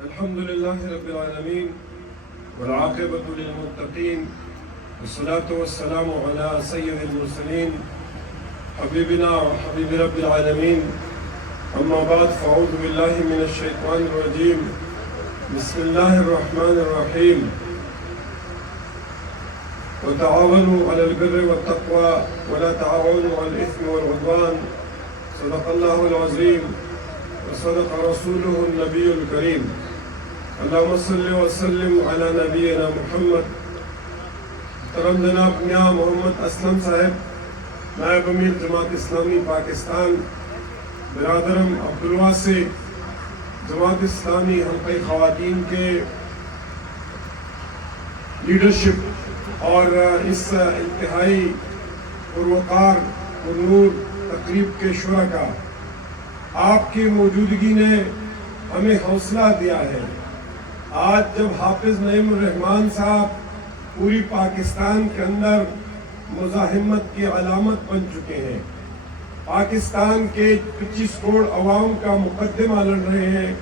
الحمد لله رب العالمين والعاقبة للمتقين والصلاة والسلام على سيد المرسلين حبيبنا وحبيب رب العالمين. أما بعد فأعوذ بالله من الشيطان الرجيم. بسم الله الرحمن الرحيم. وتعاونوا على البر والتقوى ولا تعاونوا على الإثم والعدوان. صدق الله العظيم وصدق رسوله النبي الكريم. اللهم صل وسلم على نبينا محمد. محترم جناب میاں محمد اسلم صاحب، نائب امیر جماعت اسلامی پاکستان، برادرم عبدالواسع، جماعت اسلامی حلقہ خواتین کے لیڈرشپ اور اس انتہائی پروقار پرنور تقریب کے شرکا، آپ کی موجودگی نے ہمیں حوصلہ دیا ہے. آج جب حافظ نعیم الرحمن صاحب پوری پاکستان کے اندر مزاحمت کی علامت بن چکے ہیں، پاکستان کے 25 کروڑ عوام کا مقدمہ لڑ رہے ہیں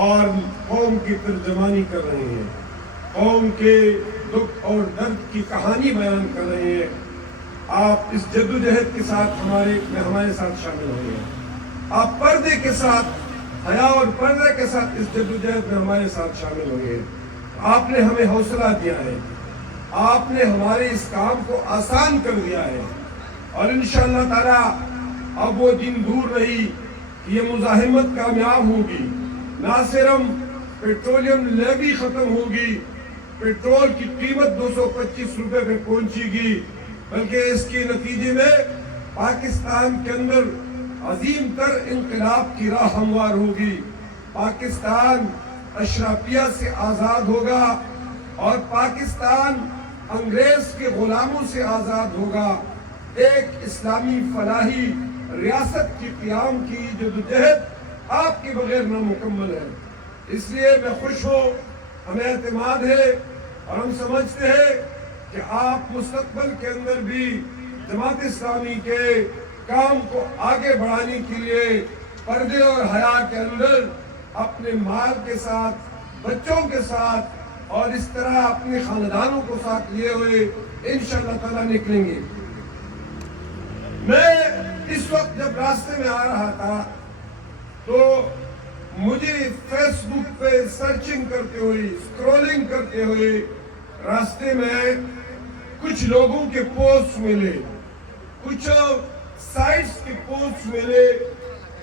اور قوم کی ترجمانی کر رہے ہیں، قوم کے دکھ اور درد کی کہانی بیان کر رہے ہیں، آپ اس جدوجہد کے ساتھ ہمارے ساتھ شامل ہوئے ہیں. آپ پردے کے ساتھ، حیا اور پردے کے ساتھ اس جدوجہد میں ہمارے ساتھ شامل ہوئے ہیں. آپ نے ہمیں حوصلہ دیا ہے، آپ نے ہمارے اس کام کو آسان کر دیا ہے، اور انشاءاللہ تعالی اب وہ دن دور نہیں کہ یہ مزاحمت کامیاب ہوگی. نہ صرف پیٹرولیم لیوی ختم ہوگی، پیٹرول کی قیمت 225 روپے پہ پہنچے گی، بلکہ اس کے نتیجے میں پاکستان کے اندر عظیم تر انقلاب کی راہ ہموار ہوگی. پاکستان اشرافیہ سے آزاد ہوگا اور پاکستان انگریز کے غلاموں سے آزاد ہوگا. ایک اسلامی فلاحی ریاست کی قیام کی جدوجہد آپ کے بغیر نامکمل ہے. اس لیے میں خوش ہوں، ہمیں اعتماد ہے اور ہم سمجھتے ہیں کہ آپ مستقبل کے اندر بھی جماعت اسلامی کے کام کو آگے بڑھانے کے لیے پردے اور حیا کے اندر اپنے مال کے ساتھ، بچوں کے ساتھ اور اس طرح اپنے خاندانوں کو ساتھ لیے ہوئے انشاءاللہ تعالیٰ نکلیں گے. میں اس وقت جب راستے میں آ رہا تھا تو مجھے فیس بک پہ سرچنگ کرتے ہوئے، اسکرولنگ کرتے ہوئے راستے میں کچھ لوگوں کے پوسٹ ملے، کچھ سائٹس کے پوسٹ ملے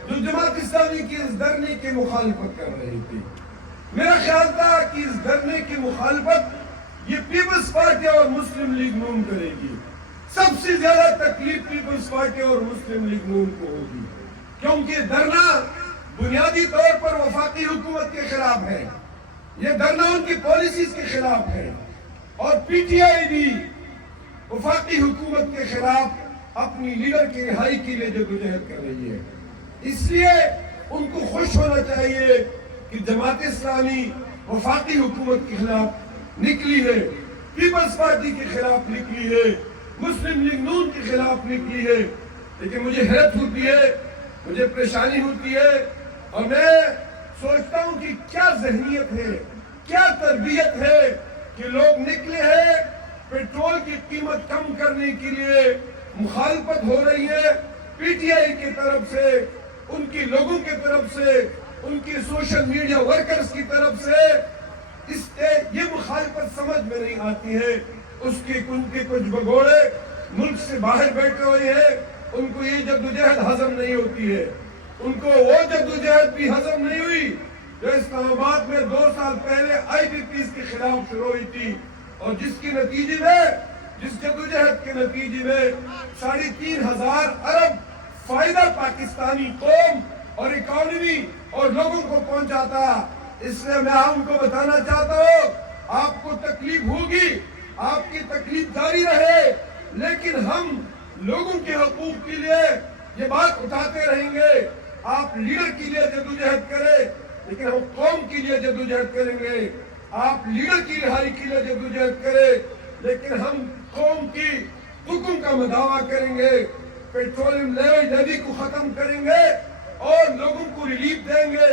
جو جماعت اسلامی کی اس دھرنے کی مخالفت کر رہی تھی. میرا خیال تھا کہ اس دھرنے کی مخالفت یہ پیپلز پارٹی اور مسلم لیگ نون کرے گی. سب سے زیادہ تکلیف پیپلز پارٹی اور مسلم لیگ نون کو ہوگی، کیونکہ دھرنا بنیادی طور پر وفاقی حکومت کے خلاف ہے، یہ دھرنا ان کی پالیسیز کے خلاف ہے، اور پی ٹی آئی بھی وفاقی حکومت کے خلاف اپنی لیڈر کی رہائی کے لیے جدوجہد کر رہی ہے. اس لیے ان کو خوش ہونا چاہیے کہ جماعت اسلامی وفاقی حکومت کے خلاف نکلی ہے، پیپلز پارٹی کے خلاف نکلی ہے، مسلم لیگ نون کے خلاف نکلی ہے. لیکن مجھے حیرت ہوتی ہے، مجھے پریشانی ہوتی ہے، اور میں سوچتا ہوں کہ کیا ذہنیت ہے، کیا تربیت ہے کہ لوگ نکلے ہیں پیٹرول کی قیمت کم کرنے کے لیے. مخالفت ہو رہی ہے پی ٹی آئی کی طرف سے، ان کی لوگوں کی طرف سے، ان کی سوشل میڈیا ورکرز کی طرف سے. یہ مخالفت سمجھ میں نہیں آتی ہے. ان کے کچھ بگوڑے ملک سے باہر بیٹھے ہوئے ہیں، ان کو یہ جدوجہد ہضم نہیں ہوتی ہے. ان کو وہ جدوجہد بھی ہضم نہیں ہوئی جو اسلام آباد میں 2 سال پہلے آئی پی پیز کے خلاف شروع ہوئی تھی، اور جس جدوجہد کے نتیجے میں 3,500 ارب فائدہ پاکستانی قوم اور اکانومی اور لوگوں کو پہنچا تھا. اس لیے میں آپ کو بتانا چاہتا ہوں، آپ کو تکلیف ہوگی، آپ کی تکلیف جاری رہے، لیکن ہم لوگوں کے حقوق کے لیے یہ بات اٹھاتے رہیں گے. آپ لیڈر کے لیے جدوجہد کریں، لیکن ہم قوم کے لیے جدوجہد کریں گے. آپ لیڈر کی رہائی کے لیے جدوجہد کریں، لیکن ہم قوم کی حقوق کا مداوع کریں گے. پیٹرولیم لیوی کو ختم کریں گے اور لوگوں کو ریلیف دیں گے.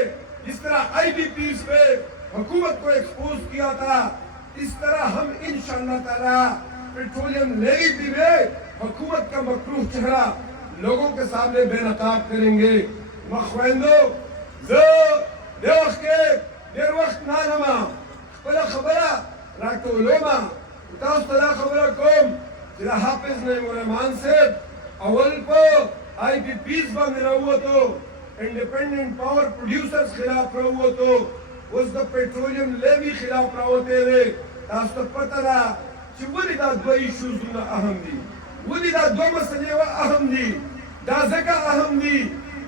جس طرح آئی بی پیز پہ حکومت کو ایکسپوز کیا تھا، اس طرح ہم انشاءاللہ تعالی پیٹرولیم لیوی میں حکومت کا مکروہ چہرہ لوگوں کے سامنے بے نقاب کریں گے. مخویندو دیر وقت نانما خبر خبرہ راکو علوما تاس تدا خبرہ کوم جدا حافظ نعیم الرحمان صاحب اول پو آئی پی پیس باندھ رہو تو انڈیپینڈنٹ پاور پروڈیوسرز خلاف رہو تو اس دا پیٹرولیم لیوی خلاف رہو تیرے تاس تا پتہ رہا چی ولی دا دو ایشوز دونا اہم دی، ولی دا دو مسئلے و اہم دی، دا زکا اہم دی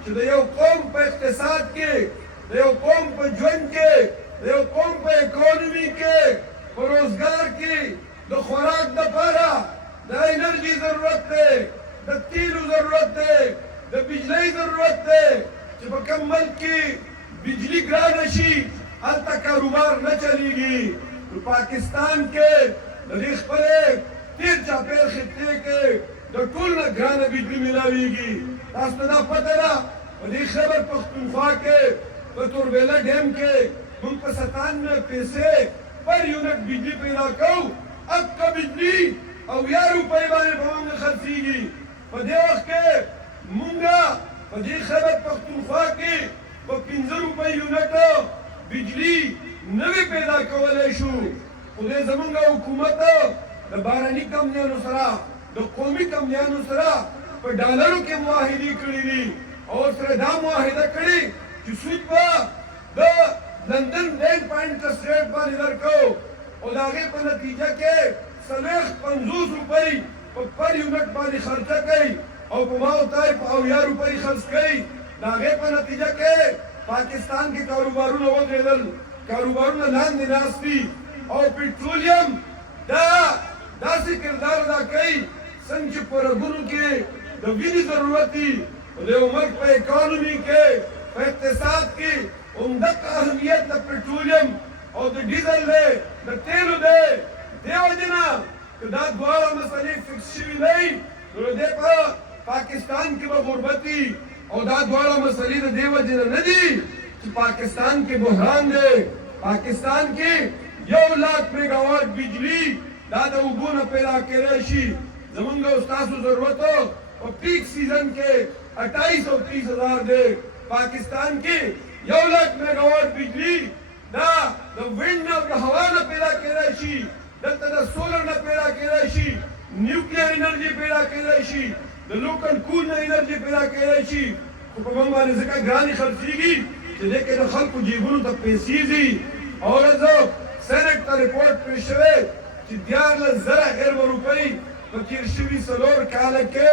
چی دا یو قوم پہ اقتصاد کے، دا یو قوم پہ جون کے، دا یو قوم پہ اکانومی کے، پہ روزگار کی، دا خوراک دا پارا، دا انرجی ضرورت دے، دا تیلو ضرورت دے، دا بجلی ضرورت دے چی مکمل کی بجلی گرانشی آلتا کاروبار نہ چلی گی. تو پاکستان کے نریخ پلے تیر چاپیر خطے کے دا کل نہ گران بجلی ملاوی گی. تاستا دا پتہ نا نریخ خیبر پختونخوا کے بطور بیلا ڈیم کے ملک 97 پیسے پر یونٹ بجلی پیدا کرو، اب کا بجلی او یا روپے بانے بھوانگا خرچی گی. پدے وقت کے مونگا پدے خیبر پختونخوا کے 15 روپے یونٹ بجلی نوی پیدا کولے شو. خودے زمانگا حکومت دا بارانی کمپنیانو سرا دا قومی کمپنیانو سرا پر ڈالروں کے معاہدی کری دی اور سر دا معاہدہ کری کہ سوچ پا دا لندن بینک پہ انٹرسٹ ریٹ پا ندر کو اور داغے پا نتیجہ کے 50 روپے پر یونٹ پانی خرچہ کئی اور پماؤ تائی پا یا روپے خرچ کئی. داغے پا نتیجہ کے پاکستان کی کاروباروں نے وہ دیدل کاروباروں نے لان دناستی اور پیٹرولیم دا سی کردار دا کئی سنچ پر گنو کے دا ویدی ضرورتی دے عمر پہ اکانومی کے پہ اقتصاد کی امدک اہمیت دا پیٹرولیم اور دا ڈیزل دے دا تیلو دے وجنا کہ دا دوارا مسئلے فکس شوی نہیں تو دے پا پاکستان کی غربتی اور دا دوارا مسئلے دا دے وجنا ندی کہ پاکستان کے بحران دے پاکستان کی 1,00,000 میگاواٹ بجلی دا دا اوبونا پیدا کرے شی زمانگا استاسو ضرورت ہو اور پیک سیزن کے 28,30,000 دے پاکستان کی 1,00,000 میگاواٹ بجلی دا ونڈ اور ہوا نہ پیدا کرے شی دا سولر نہ پیدا کرے شی نیوکلیر انرجی پیدا کرے شی دا لوکل کول نہ انرجی پیدا کرے شی حکومت مانے زکا گرانی خرچی گی کہ دیکھے دا خلق جیبونو تا پیسیزی اور ازو سینٹ تا ریپورٹ پیش شوے چی 11,000 روپئی فکیر شوی سلور کالکے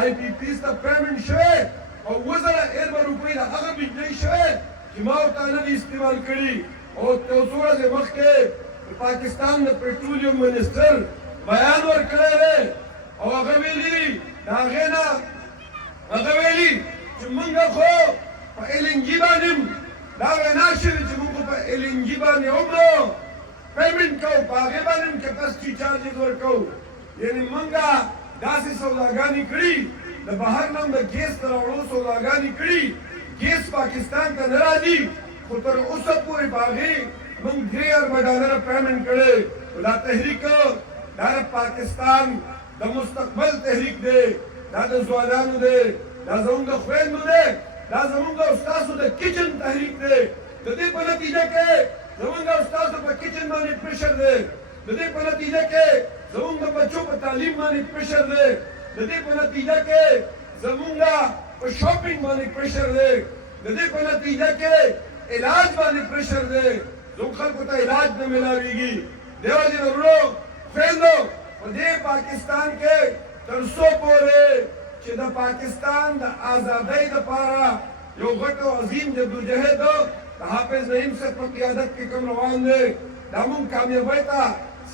آئی پی پیس تا پیمنٹ شوے اور 1,000 روپئی دا اغا بجلی شوے چی ماوتا ندی استعمال کری. اور توسورہ سے وقت کے پاکستان دا پیٹرولیم منسٹر بیان ور کرے رہے اور اغویلی دا غینا اغویلی چی منگا خو پا ایلنگی بانیم دا غیناشوی چی منگا پا ایلنگی بانی عمرو پیمنٹ کو پاگے بانیم کپسٹی چارجز ورکو. یعنی منگا دا سی سوداگانی کری دا بہر نام دا گیس تراؤڑو سوداگانی کری گیس پاکستان کا نراجی خطر اسا پوری باغی من $3 پیمنٹ کرے. دا تحریک دا پاکستان دا مستقبل تحریک دے دا زوالانو دے دا زمانگا خویندو دے دا زمانگا استاسو دا کچن تحریک دے. دا دے پا نتیجہ کے زمانگا استاسو پا کچن مانی پریشر دے. دا دے پا نتیجہ کے زمانگا بچوں پا تعلیم مانی پریشر دے. دا دے پا نتیجہ کے زمانگا پا شاپنگ مانی پریشر دے. دا دے پا نتیجہ کے علاج مانی پریشر دے. زم خلقو تا علاج نہ ملاوی گی. دیو جی نرلو فیندو و دے پاکستان کے ترسو پورے چی دا پاکستان دا آزادائی دا پارا یو غٹ و عظیم جدو جہد دا حافظ نعیم سے پا قیادت کی کم روان دے دا من کامیابی تا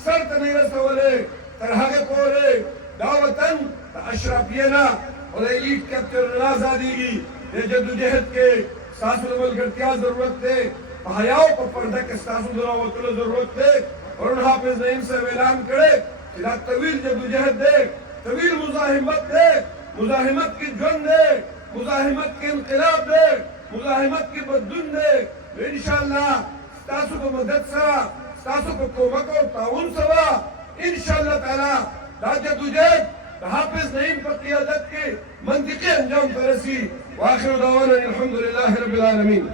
سر تا نہیں رسولے ترہاگے پورے دا وطن دا اشرافینا اور دا ایلیٹ کیپٹر رازا دیگی دے جدو جہد کے ساسو دمال گرتیا ضرورت دے حیاؤ پا پردہ کے ساسو درہ وطن ضرورت دے. اور ان حافظ نعیم سے اعلان کرے کہ دا طویل جدوجہد دے طویل مزاحمت دے مزاحمت کی جن دے مزاحمت کے انقلاب دے مزاحمت کی بدن دے انشاءاللہ ستاسو کو مدد سوا ستاسو کو کومک و تعاون سوا انشاءاللہ تعالی دا جدوجہد حافظ نعیم پر قیادت کے منطقی انجام ترسی. وآخر دعوانا الحمدللہ رب العالمین.